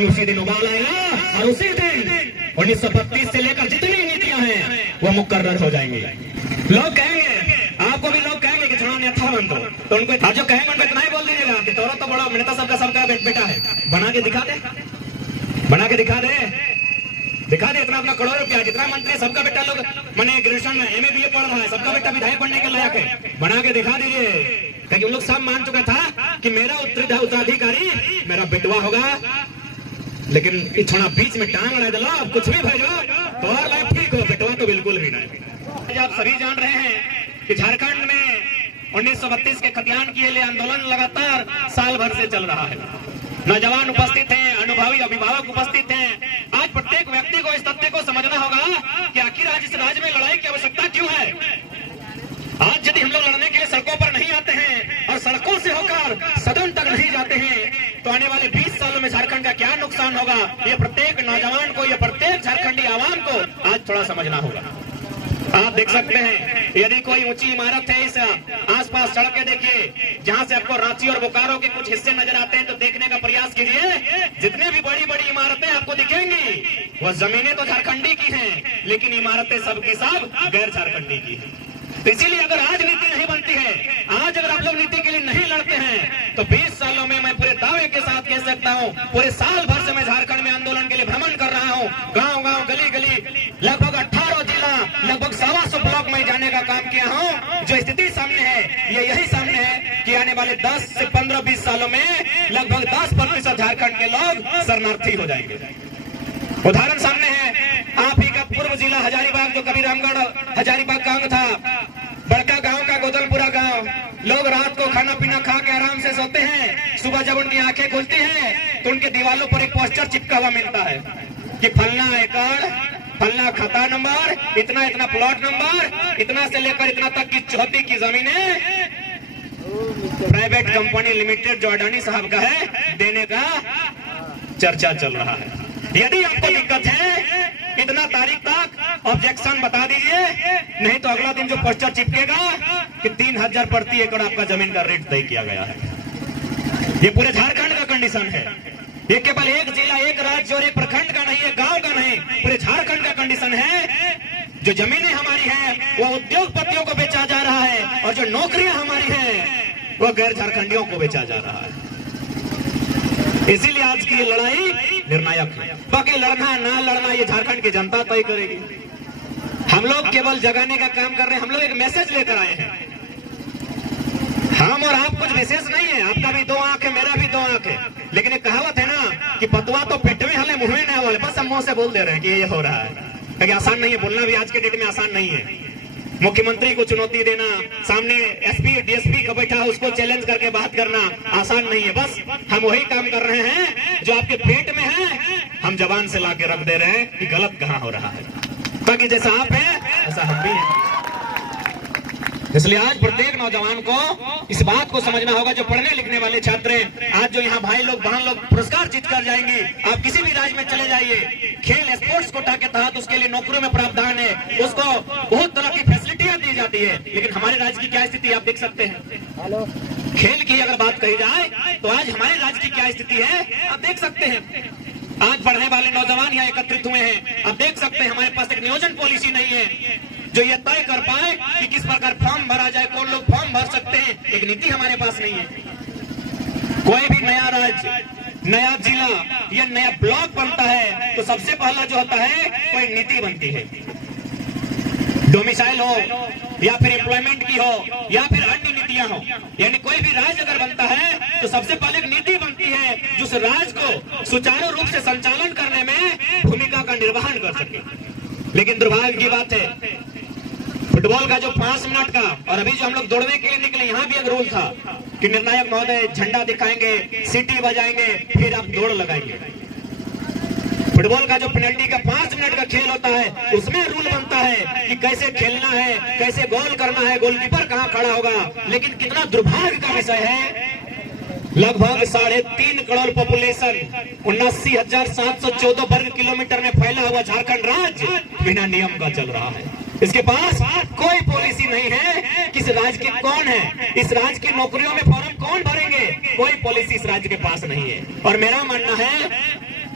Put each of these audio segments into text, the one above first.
कि उसी दिन उबाल आएगा और उसी दिन 1932 से लेकर जितनी नीतियां हैं वो मुकर्रर हो जाएंगी। लोग कहेंगे, आपको भी लोग कहेंगे कि छान यथा बन दो, तो उनको आप जो कहेंगे उनको इतना ही बोल दीजिएगा कि तोरा तो बड़ा नेता सबका बेटा है, बना के दिखा दे, बना के दिखा दे, दिखा दे इतना अपना करोड़ रुपया, जितना मंत्री सबका बेटा लोग मैंने ग्रेजुएशन में MA BA पढ़ रहा है, सबका बेटा विधायक बनने के लायक है, बना के दिखा दीजिए। क्योंकि उन लोग सब मान चुका था कि मेरा उत्तराधिकारी मेरा बेटवा होगा, लेकिन थोड़ा बीच में टांग लगा दो, अब कुछ भी भेजो तो और लाइफ ठीक हो, बेटवा तो बिल्कुल भी नहीं। आप सभी जान रहे हैं कि झारखंड में 1932 के खतियान के लिए आंदोलन लगातार साल भर से चल रहा है। नौजवान उपस्थित हैं, अनुभवी अभिभावक उपस्थित हैं। आज प्रत्येक व्यक्ति को इस तथ्य को समझना होगा कि आखिर आज इस राज्य में लड़ाई की आवश्यकता क्यों है। आज यदि हम लोग लड़ने के लिए सड़कों पर नहीं आते हैं और सड़कों से होकर सदन तक नहीं जाते हैं, तो आने वाले 20 सालों में झारखंड का क्या नुकसान होगा, ये प्रत्येक नौजवान को, ये प्रत्येक झारखंडी आवाम को आज थोड़ा समझना होगा। आप देख सकते हैं, यदि कोई ऊंची इमारत है, इस आसपास सड़कें देखिए, जहां से आपको रांची और बोकारो के कुछ हिस्से नजर आते हैं, तो देखने का प्रयास कीजिए। जितने भी बड़ी बड़ी इमारतें आपको दिखेंगी, वह जमीनें तो झारखंडी की हैं, लेकिन इमारतें सबकी सब गैर झारखंडी की हैं। तो इसीलिए अगर आज नीति नहीं बनती है, आज अगर आप लोग नीति के लिए नहीं लड़ते हैं, तो 20 सालों में मैं पूरे दावे के साथ कह सकता हूं, पूरे साल भर से मैं झारखंड में आंदोलन के लिए भ्रमण कर रहा हूं, गांव गांव गली गली लगभग 18 जिला, लगभग 125 ब्लॉक में जाने का काम किया हूं। जो स्थिति सामने है, ये यही सामने है कि आने वाले 10 से 15-20 सालों में लगभग 10% झारखंड के लोग शरणार्थी हो जाएंगे। उदाहरण सामने है, आप ही का पूर्व जिला हजारीबाग, जो कभी रामगढ़ हजारीबाग गांव था, बड़का गांव का गोदलपुरा गांव, लोग रात को खाना पीना खा के आराम से सोते हैं, सुबह जब उनकी आंखें खुलती हैं तो उनके दीवारों पर एक पोस्टर चिपका हुआ मिलता है कि फलना एकड़, फलना खाता नंबर, इतना इतना प्लॉट नंबर, इतना से लेकर इतना तक की चौथी की जमीनें प्राइवेट कंपनी लिमिटेड जो अडानी साहब का है, देने का चर्चा चल रहा है। यदि आपको दिक्कत है, इतना तारीख तक ऑब्जेक्शन बता दीजिए, नहीं तो अगला दिन जो पोस्टर चिपकेगा कि 3000 प्रति एकड़ आपका जमीन का रेट तय किया गया है। ये पूरे झारखंड का कंडीशन है। ये केवल एक जिला, एक राज्य और एक प्रखंड का नहीं है, गांव का नहीं, पूरे झारखंड का कंडीशन है। जो जमीनें हमारी हैं वो उद्योगपतियों को बेचा जा रहा है, और जो नौकरियां हमारी हैं वो गैर झारखंडियों को बेचा जा रहा है। इसीलिए आज की ये लड़ाई निर्णायक है। बाकी लड़ना ना लड़ना ये झारखंड की जनता तय करेगी। हम लोग केवल जगाने का काम कर रहे हैं, हम लोग एक मैसेज लेकर आए हैं। हम और आप कुछ विशेष नहीं है, आपका भी 2 आंख है, मेरा भी 2 आंख है, लेकिन एक कहावत है ना कि पतवा तो पेट में हले मुंह में नहीं वाले, बस हम मुंह से बोल दे रहे हैं कि ये हो रहा है। क्योंकि आसान नहीं है, बोलना भी आज के डेट में आसान नहीं है। मुख्यमंत्री को चुनौती देना, सामने SP DSP का बैठा है उसको चैलेंज करके बात करना आसान नहीं है। बस हम वही काम कर रहे हैं जो आपके पेट में है, हम जबान से लाके रख दे रहे हैं कि गलत कहां हो रहा है। बाकी जैसा आप हैं ऐसा हम भी हैं। इसलिए आज प्रत्येक नौजवान को इस बात को समझना होगा, जो पढ़ने लिखने वाले छात्र हैं, आज जो यहाँ भाई लोग बहन लोग पुरस्कार जीत कर जाएंगे, आप किसी भी राज्य में चले जाइए, खेल स्पोर्ट्स कोटा के तहत उसके लिए नौकरियों में प्रावधान है, उसको बहुत तरह की फैसिलिटियां दी जाती है। लेकिन हमारे राज्य की क्या स्थिति आप देख सकते हैं। खेल की अगर बात कही जाए तो आज हमारे राज्य की क्या स्थिति है आप देख सकते हैं। आज पढ़ने वाले नौजवान यहाँ एकत्रित हुए हैं, आप देख सकते हैं हमारे पास एक नियोजन पॉलिसी नहीं है जो ये तय कर पाए कि किस प्रकार फॉर्म भरा जाए, कौन लोग फॉर्म भर सकते हैं। एक नीति हमारे पास नहीं है। कोई भी नया राज्य, नया जिला या नया ब्लॉक बनता है तो सबसे पहला जो होता है कोई नीति बनती है, डोमिसाइल हो या फिर एम्प्लॉयमेंट की हो या फिर अन्य नीतियां हो। यानी कोई भी राज्य अगर बनता है तो सबसे पहले एक नीति बनती है जो उस राज्य को सुचारू रूप से संचालन करने में भूमिका का निर्वहन कर सके। लेकिन दुर्भाग्य की बात है, फुटबॉल का जो 5 मिनट का, और अभी जो हम लोग दौड़ने के लिए निकले, यहाँ भी एक रूल था कि निर्णायक महोदय झंडा दिखाएंगे, सीटी बजाएंगे, फिर आप दौड़ लगाएंगे। फुटबॉल का जो पेनल्टी का 5 मिनट का खेल होता है उसमें रूल बनता है कि कैसे खेलना है, कैसे गोल करना है, गोलकीपर कहाँ खड़ा होगा। लेकिन कितना दुर्भाग्य का विषय है, लगभग 3.5 करोड़ पॉपुलेशन, 79,714 वर्ग किलोमीटर में फैला हुआ झारखंड राज्य बिना नियम का चल रहा है। इसके पास कोई पॉलिसी नहीं है कि इस राज्य के कौन है, इस राज्य की नौकरियों में फॉर्म कौन भरेंगे, कोई पॉलिसी इस राज्य के पास नहीं है। और मेरा मानना है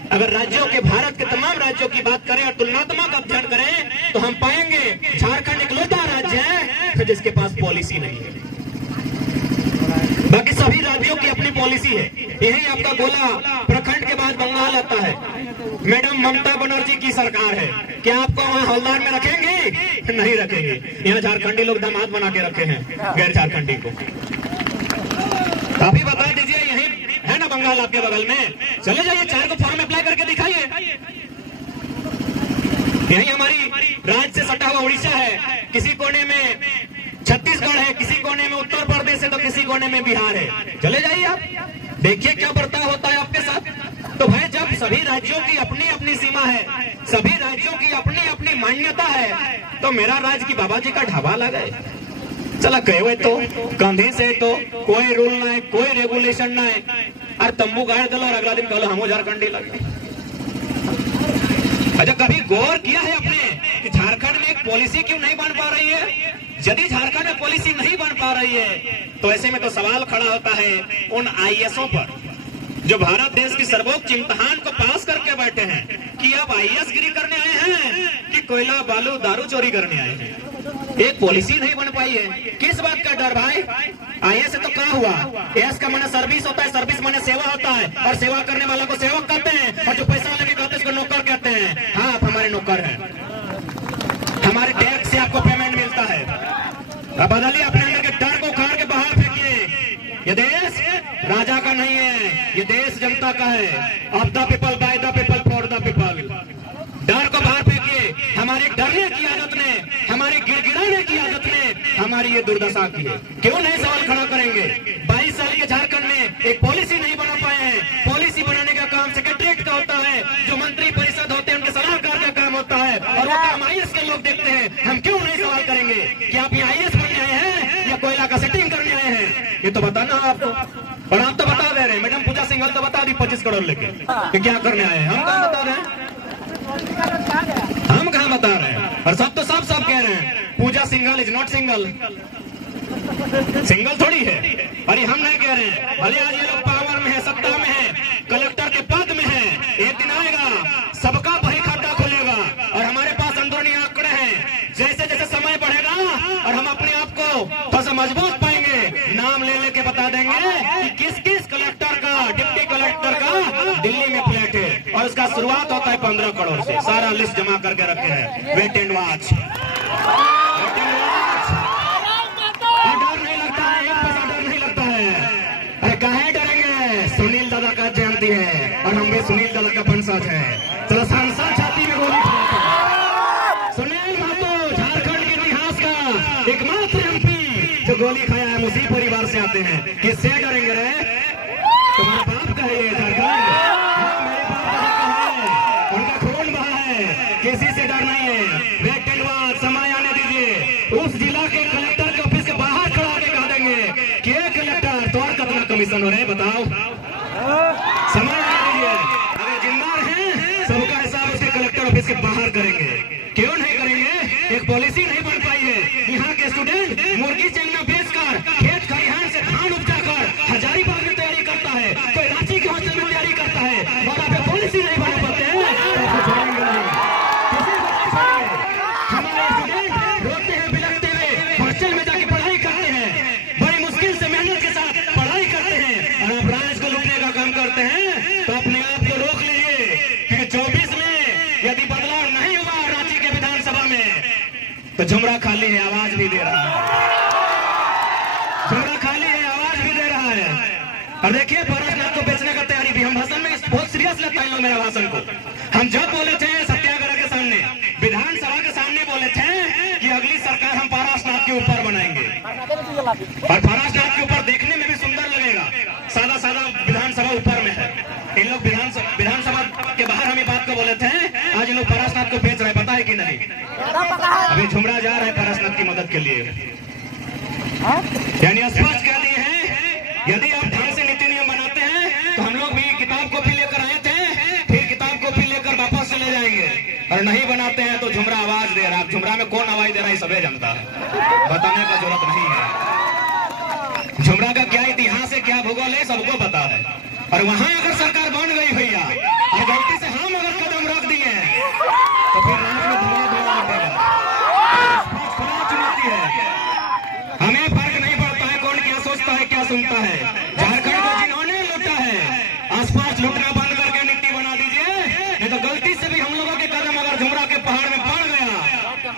अगर राज्यों के, भारत के तमाम राज्यों की बात करें और तुलनात्मक अध्ययन करें तो हम पाएंगे झारखंड इकलौता राज्य है जिसके पास पॉलिसी नहीं है। बाकी सभी राज्यों की अपनी पॉलिसी है। यही आपका गोला प्रखंड के बाद बंगाल आता है। मैडम ममता बनर्जी की सरकार है, क्या आपको वहाँ हवलदार में रखेंगे? नहीं रखेंगे। यहाँ झारखंडी लोग दामाद बना के रखे हैं गैर झारखंडी को। अभी बता दीजिए, यही है ना बंगाल आपके बगल में? चले जाइए, 4 को फॉर्म अप्लाई करके दिखाइए। यही हमारी राज्य से सटा हुआ उड़ीसा है, किसी कोने में छत्तीसगढ़ है, किसी कोने में उत्तर प्रदेश है, तो किसी कोने में बिहार है। चले जाइए आप, देखिए क्या बर्ताव होता है आपके साथ। तो भाई जब सभी राज्यों की अपनी अपनी सीमा है, सभी राज्यों की अपनी अपनी मान्यता है, तो मेरा राज्य की बाबा जी का ढाबा लगा है। चला कहे तो कंधे से तो कोई रूल ना है, कोई रेगुलेशन ना है, और तंबू गाड़ दलो और अगला दिन कहो हम झारखंडी लगे। अच्छा कभी गौर किया है अपने कि झारखंड में एक पॉलिसी क्यों नहीं बन पा रही है? यदि झारखंड में पॉलिसी नहीं बन पा रही है तो ऐसे में तो सवाल खड़ा होता है उन आईएएसओं पर जो भारत देश की सर्वोच्च इम्तिहान को पास करके बैठे हैं कि अब आईएएस गिरी करने आए हैं कि कोयला बालू दारू चोरी करने आए हैं। एक पॉलिसी नहीं बन पाई है। किस बात का डर भाई? आईएएस से तो क्या हुआ? एएस का माने सर्विस होता है, सर्विस माने सेवा होता है, और सेवा करने वालों को सेवक कहते हैं, और जो पैसा वाले के कहते हैं उसको नौकर कहते हैं। हाँ आप हमारे नौकर हैं, हमारे टैक्स से आपको पेमेंट मिलता है। अब बदलिए अपने अंदर के डर को उखाड़ के बाहर फेंकिए। ये देश राजा का नहीं है, ये देश जनता का है। Of the people, by the people, for the people. डर को बाहर फेंकिए। हमारे डरने की आदत ने, हमारे गिड़गिड़ाने की आदत ने हमारी ये दुर्दशा की है। क्यों नहीं सवाल खड़ा करेंगे? 22 साल के झारखंड में एक पॉलिसी नहीं बना पाए हैं। पॉलिसी बनाने का काम सेक्रेटरीट का होता है, जो मंत्री परिषद होते हैं उनके सलाहकार का काम होता है, और वो काम आईएएस के लोग देखते हैं। हम क्यों नहीं सवाल करेंगे कि आप यहाँ आईएएस बनने आए हैं या कोयला का सेटिंग करने आए हैं? ये तो बताना आपको, और आप तो बता दे रहे हैं। मैडम पूजा सिंघल तो बता दी 25 करोड़ लेके कि क्या करने आए हैं। हम कहाँ बता रहे हैं? हम कहाँ बता रहे हैं? और सब तो सब कह रहे हैं पूजा Singhal is not single. Single थोड़ी है। अरे हम नहीं कह रहे हैं, भले आज ये लोग पावर में है, सत्ता में है, कलेक्टर के पद में है, एक दिन आएगा सबका बही खाता खुलेगा, और हमारे पास अंदरूनी आंकड़े हैं। जैसे जैसे समय बढ़ेगा और हम अपने आप को थोड़ा सा मजबूत पाएंगे, नाम ले लेके बता देंगे कि किस किस कलेक्टर का, डिप्टी कलेक्टर का दिल्ली में फ्लैट है, और उसका शुरुआत होता है 15 करोड़ से। सारा लिस्ट जमा करके रखे हैं। Wait and watch. डर नहीं लगता है, एक पैसा डर नहीं लगता है। अरे काहे डरेंगे? सुनील दादा का जयंती है और हम भी सुनील दादा का वंशज है। चलो सांसद छाती में गोली खाया। सुनील महतो झारखंड के इतिहास का एकमात्र एमपी जो गोली खाया है, उसी परिवार से आते हैं। किससे डरेंगे रे? तुम्हारे बाप का है ये झारखंड, मेरे बाप का है, उनका खून बहा है, किसी से डर नहीं है। वेट एंड वॉच, समय आने दीजिए। उस जिला के कलेक्टर के ऑफिस के बाहर खड़ा होकर कह देंगे कि कलेक्टर तो और कितना कमीशन हो रहे हैं बताओ। समय आने दीजिए। अगर जिम्मेदार हैं सबका हिसाब उसके कलेक्टर ऑफिस के बाहर करेंगे। क्यों नहीं करेंगे? एक पॉलिसी नहीं बन पाई है। यहाँ के स्टूडेंट मुर्गी चंगना बेचकर, खेत खलिहान से धान उपजाकर हजारीबाग में तैयारी करता है, कोई रांची के हॉस्टल में तैयारी करता है। वहां पे पॉलिसी नहीं बना पाते हैं, हमारे स्टूडेंट रोते हैं बिलखते हुए हॉस्टल में जाके पढ़ाई करते हैं, बड़ी मुश्किल से मेहनत के साथ पढ़ाई करते हैं, और आप राज्य को लूटने का काम करते हैं। तो अपने आप को रोक लीजिए, क्योंकि 24 में यदि बदलाव नहीं हुआ रांची के विधानसभा में तो झुमरा खाली है, आवाज भी दे रहा है। झुमरा खाली है, आवाज भी दे रहा है। और देखिए पारसनाथ को बेचने का तैयारी भी, हम भाषण में बहुत सीरियस लगता है लोग मेरा भाषण को। हम जब बोले थे सत्याग्रह के सामने, विधानसभा के सामने बोले थे कि अगली सरकार हम पारसनाथ के ऊपर बनाएंगे, और पारसनाथ के ऊपर देखने में भी सुंदर लगेगा। सादा सादा विधानसभा ऊपर में है। इन लोग विधानसभा के बाहर हम ये बात को बोले थे, आज इन लोग पारसनाथ को बेच रहे हैं, पता है कि नहीं? अभी झुमरा जा रहा है पारसनाथ की मदद के लिए। यानी स्पष्ट कह दिए हैं, यदि आप ढंग से नीति नियम बनाते हैं तो हम लोग भी किताब कॉपी लेकर आए थे, फिर किताब कॉपी लेकर वापस चले जाएंगे। और नहीं बनाते हैं तो झुमरा आवाज दे रहा है। झुमरा में कौन आवाज दे रहा है सबे जानता है, बताने का जरूरत नहीं है। झुमरा का क्या इतिहास है, क्या भूगोल है, सबको पता है। और वहां अगर सरकार बन गई भैया और गलती से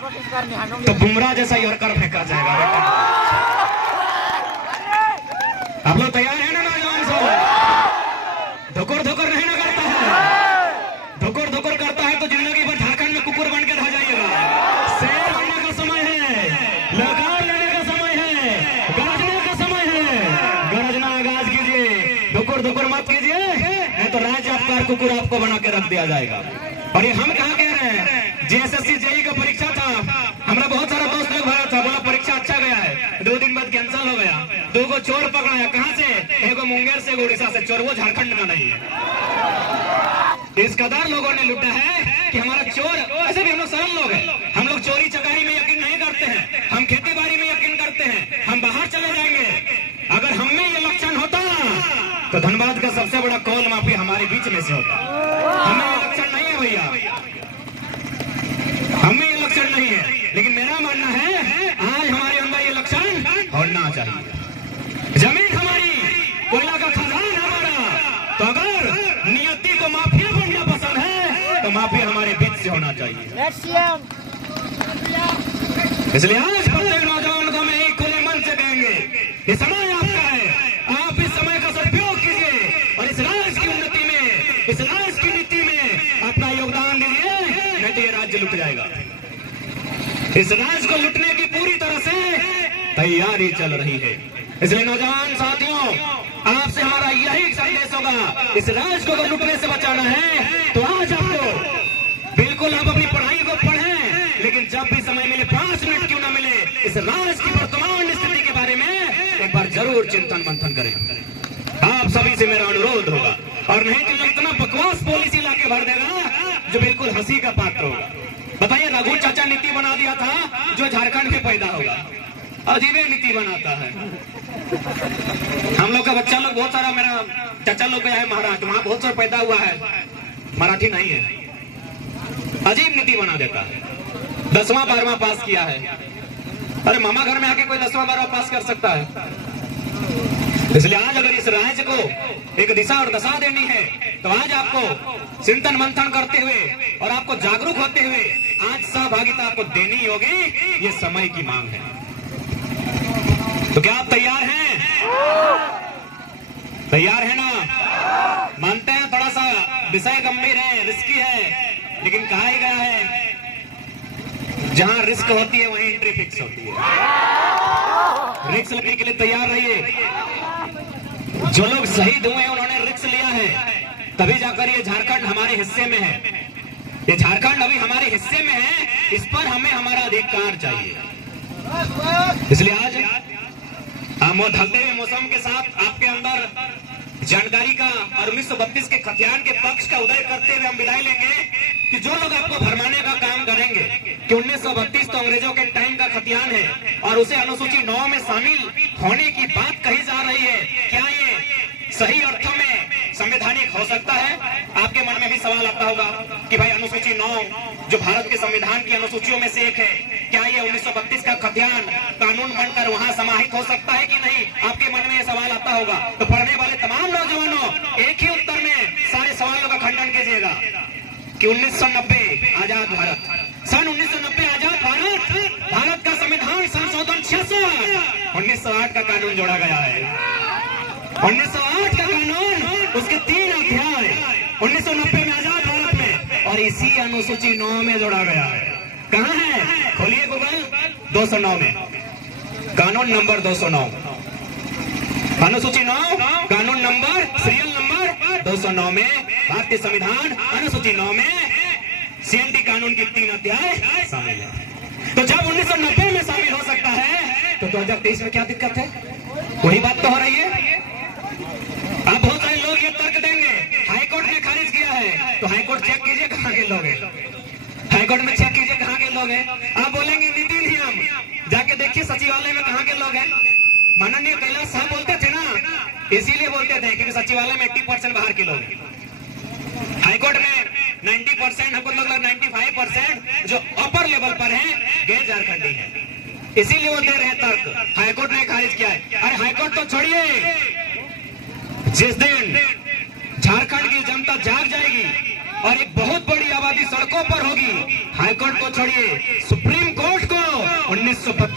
तो बुमराह जैसा ही और कर फेंका जाएगा। आप लोग तैयार है ना नौजवान सब? धुकुर धुकुर नहीं ना करता है, धुकुर धुकुर करता है तो जिंदगी भर झारखंड में कुकुर बन के रह जाइएगा। शेर बनने का समय है, लगाम लेने का समय है, गरजने का समय है। गरजना आगाज कीजिए, धुकुर धुकुर मत कीजिए, नहीं तो राज्य आपका कुकुर आपको बना के रख दिया जाएगा। और ये हम कहाँ कह रहे हैं? जेएसएससी जेई का परीक्षा था, हमारा बहुत सारा दोस्त लोग भरा था, बोला परीक्षा अच्छा गया है, 2 दिन बाद कैंसिल हो गया। 2 को चोर पकड़ाया, कहां से? एक मुंगेर से, उड़ीसा से चोर, वो झारखंड का नहीं है। इस कदर लोगों ने लूटा है कि हमारा चोर, ऐसे भी हम लोग सरल लोग हैं, हम लोग चोरी चकारी में यकीन नहीं करते हैं, हम खेती बाड़ी में यकीन करते हैं, हम बाहर चले जाएंगे। अगर हम में ये लक्षण होता तो धनबाद का सबसे बड़ा कौल माफी हमारे बीच में से होता। हमें ये लक्षण नहीं है भैया, हमें ये लक्षण नहीं है, लेकिन मेरा मानना है आज हमारे अंदर ये लक्षण होना चाहिए। जमीन हमारी, कोयला का खजान हमारा, तो अगर नियति को माफिया बनना पसंद है तो माफिया हमारे बीच से होना चाहिए। इसलिए आज प्रत्येक नौजवान को मैं एक खुले मन से कहेंगे, ये समय आपका है, आप इस समय का सदुपयोग कीजिए और इस राज्य की उन्नति में, इस राज्य की नीति में अपना योगदान दीजिए, नहीं तो ये राज्य लुट जाएगा। इस राज्य को लुटने की पूरी तरह से तैयारी चल रही है। इसलिए नौजवान साथियों, आपसे हमारा यही संदेश होगा, इस राज्य को अगर लुटने से बचाना है तो आज आपको बिल्कुल आप अपनी पढ़ाई को पढ़ें, लेकिन जब भी समय मिले, 5 मिनट क्यों ना मिले, इस राज्य की वर्तमान स्थिति के बारे में एक बार जरूर चिंतन मंथन करें। आप सभी से मेरा अनुरोध होगा, और नहीं तो इतना बकवास पॉलिसी लाके भर देगा जो बिल्कुल हंसी का पात्र होगा। बताइए, रघु चाचा नीति बना दिया था जो झारखंड में पैदा होगा, अजीबे नीति बनाता है। हम लोग का बच्चा लोग बहुत सारा, मेरा चाचा लोग गया है महाराष्ट्र, वहां बहुत सारा पैदा हुआ है, मराठी नहीं है, अजीब नीति बना देता है। 10वां 12वां पास किया है, अरे मामा घर में आके कोई 10वां 12वां पास कर सकता है? इसलिए आज अगर इस राज्य को एक दिशा और दशा देनी है तो आज आपको चिंतन मंथन करते हुए और आपको जागरूक होते हुए आज सहभागिता आपको देनी होगी, ये समय की मांग है। तो क्या आप तैयार हैं? तैयार है ना? मानते हैं थोड़ा सा विषय गंभीर है, रिस्की है, लेकिन कहा ही गया है जहां रिस्क होती है वहीं एंट्री फिक्स होती है। रिस्क लेने के लिए तैयार रहिए। जो लोग शहीद हुए हैं उन्होंने रिस्क लिया है, तभी जाकर ये झारखंड हमारे हिस्से में है। ये झारखंड अभी हमारे हिस्से में है, इस पर हमें हमारा अधिकार चाहिए। इसलिए आज ढलते हुए मौसम के साथ आपके अंदर जानकारी का और 1932 के खतियान के पक्ष का उदय करते हुए हम विदाई लेंगे कि जो लोग आपको भरमाने का काम करेंगे कि 1932 तो अंग्रेजों के टाइम का खतियान है और उसे अनुसूची 9 में शामिल होने की बात कही जा रही है, क्या ये सही अर्थों में संवैधानिक हो सकता है? आपके मन में भी सवाल आता होगा कि भाई अनुसूची 9 जो भारत के संविधान की अनुसूचियों में से एक है, क्या ये 1932 का खतियान कानून बनकर वहां समाहित हो सकता है कि नहीं? आपके मन में ये सवाल आता होगा। तो पढ़ने वाले तमाम नौजवानों, एक ही उत्तर में सारे सवालों का खंडन कीजिएगा कि 1990 आजाद भारत, सन 1990 आजाद भारत, भारत का संविधान संशोधन 66, 1908 का कानून जोड़ा गया है। 1908 का कानून, उसके 3 अध्याय 1990 में आजाद भारत में, और इसी अनुसूची 9 में जोड़ा गया है। कहाँ है? खोलिए गूगल, 209 में, कानून नंबर 209, अनुसूची 9, कानून नंबर, सीरियल नंबर 209 में भारतीय संविधान अनुसूची 9 में सीएनटी कानून की 3 अध्याय शामिल है। तो जब 1990 में शामिल हो सकता है तो 2023 में क्या दिक्कत है? वही बात तो हो रही है। अब बहुत सारे लोग ये तर्क देंगे हाईकोर्ट ने खारिज किया है, तो हाईकोर्ट चेक कीजिए कहाँ के लोग हैं, हाईकोर्ट में चेक कीजिए कहाँ के लोग हैं। आप बोलेंगे नीति नियम, जाके देखिए सचिवालय में कहाँ के लोग हैं। माननीय कैलाश साहब बोलते थे ना, इसीलिए बोलते थे क्योंकि सचिवालय में 80% बाहर के लोग हैं। हाईकोर्ट में 90%, हमको लोग 95% जो अपर लेवल पर हैं गैर झारखंडी हैं, इसीलिए वो दे रहे हैं तर्क। हाईकोर्ट ने खारिज किया है। अरे हाईकोर्ट तो छोड़िए, जिस दिन झारखंड की जनता जाग जाएगी और एक बहुत बड़ी आबादी सड़कों पर होगी, हाईकोर्ट को छोड़िए, सुप्रीम कोर्ट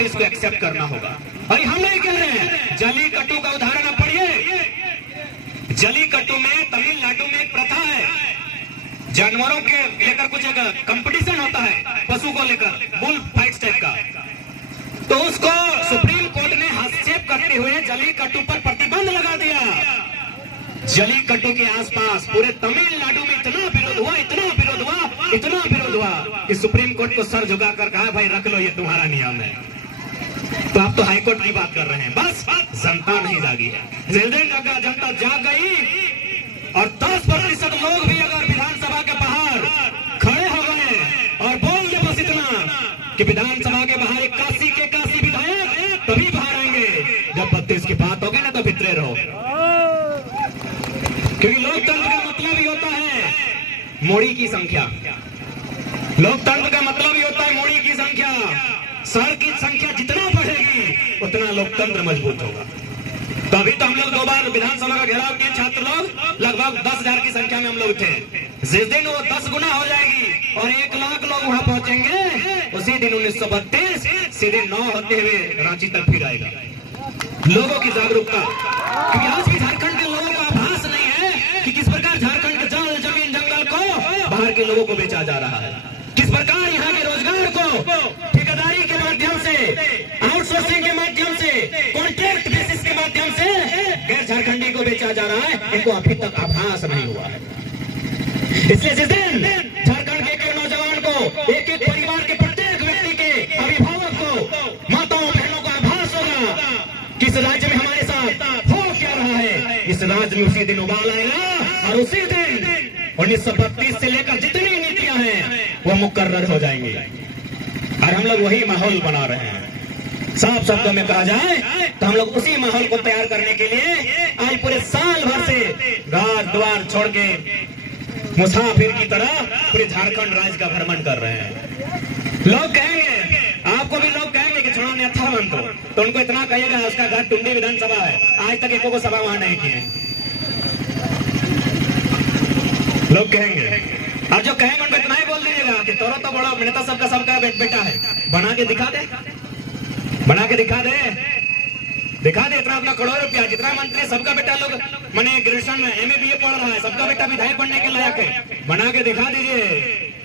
132 को एक्सेप्ट करना होगा। और हम नहीं कह रहे हैं, जलीकट्टू का उदाहरण आप पढ़िए। जलीकट्टू में तमिलनाडु में एक प्रथा है, जानवरों के लेकर कुछ एक कंपटीशन होता है, पशु को लेकर, बुल फाइट टाइप का। तो उसको सुप्रीम कोर्ट ने हस्तक्षेप करते हुए जलीकट्टू पर प्रतिबंध लगा दिया। जलीकट्टू के आसपास पूरे तमिलनाडु में इतना विरोध हुआ, इतना विरोध हुआ, इतना विरोध हुआ कि सुप्रीम कोर्ट को सर झुकाकर कहा, भाई रख लो, ये तुम्हारा नियम है। तो आप तो हाईकोर्ट की बात कर रहे हैं। बस जनता नहीं जागी है। जिस दिन जनता जाग गई और 10% लोग भी अगर विधानसभा के बाहर खड़े हो गए और बोल दे बस इतना कि विधानसभा के बाहर 81 के 81 विधायक तभी बाहर आएंगे, जब 32 की बात होगी ना तो भितरे रहो। क्योंकि लोकतंत्र का मतलब ही होता है मोड़ी की संख्या। लोकतंत्र का मतलब ही होता है मोड़ी की संख्या। सर की संख्या जितना बढ़ेगी उतना लोकतंत्र मजबूत होगा। तो अभी तो हम लोग 2 बार विधानसभा का घेराव किए, छात्र लोग लगभग 10,000 की संख्या में हम लोग थे। जिस दिन वो 10 गुना हो जाएगी और 1 लाख लोग वहां पहुंचेंगे, उसी दिन 1932 सीधे 9 होते हुए रांची तक फिर आएगा। लोगों की जागरूकता, क्योंकि आज की झारखंड के लोगों को आभास नहीं है कि किस प्रकार झारखंड के जल जमीन जंगल को बाहर के लोगों को बेचा जा रहा है, किस प्रकार यहाँ के रोजगार को ठेकेदारी के माध्यम से, आउटसोर्सिंग के माध्यम से, कॉन्ट्रैक्ट बेसिस के माध्यम से गैर झारखंडी को बेचा जा रहा है। इनको अभी तक आभास नहीं हुआ है। इसलिए जिस दिन झारखंड के एक नौजवान को, एक एक परिवार के प्रत्येक व्यक्ति के अभिभावक को, माताओं बहनों को आभास होगा कि इस राज्य में हमारे साथ हो क्या रहा है, इस राज्य में उसी दिन उबाल आएगा और उसी दिन 1932 से लेकर जितनी नीतियां हैं वो मुकर्रर हो जाएंगी। और हम लोग वही माहौल बना रहे हैं। साफ शब्दों में कहा जाए तो हम लोग उसी माहौल को तैयार करने के लिए आज पूरे साल भर से घर द्वार छोड़ के मुसाफिर की तरह पूरे झारखंड राज्य का भ्रमण कर रहे हैं। लोग कहेंगे, आपको भी लोग कहेंगे कि छोड़ा अन्यथा मन तो उनको इतना कहिएगा, उसका घर टुंडी विधानसभा है, आज तक एको को सभा वहां नहीं किए। लोग कहेंगे, और जो कहेंगे उनको इतना ही बोल दीजिएगा कि तोरो तो बड़ा नेता सबका बेटा है, बना के दिखा दे, बना के दिखा दे, दिखा दे इतना अपना करोड़ रुपया, जितना मंत्री सबका बेटा लोग मैंने ग्रेजुएशन में MA BA पढ़ रहा है, सबका बेटा विधायक बनने के लायक है, बना के दिखा दीजिए।